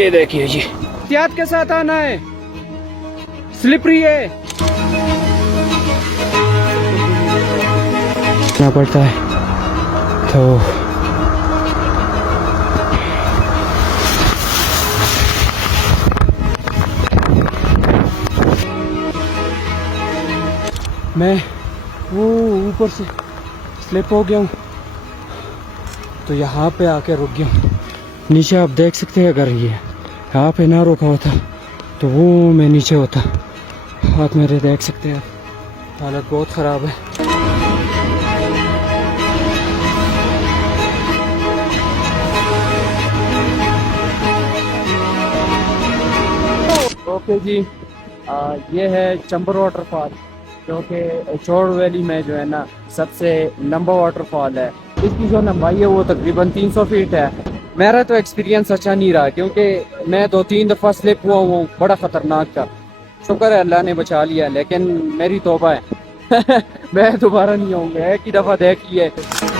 ये देखिए जी, एहतियात के साथ आना है, स्लिपरी है, ना पड़ता है तो मैं वो ऊपर से स्लिप हो गया हूँ तो यहाँ पे आके रुक गया हूँ। नीचे आप देख सकते हैं, अगर ये यहाँ पे ना रुका होता तो वो मैं नीचे होता। हाथ मेरे देख सकते हैं, हालत बहुत ख़राब है। ओके जी, ये है चंबर वाटरफॉल, जो कि चौड़ वैली में जो है ना सबसे लंबा वाटरफॉल है। इसकी जो लंबाई है वो तकरीबन 300 फीट है। मेरा तो एक्सपीरियंस अच्छा नहीं रहा क्योंकि मैं 2-3 दफ़ा स्लिप हुआ हूँ, बड़ा ख़तरनाक था। शुक्र है अल्लाह ने बचा लिया, लेकिन मेरी तौबा है मैं दोबारा नहीं आऊँगा, एक ही दफ़ा देख लिया है।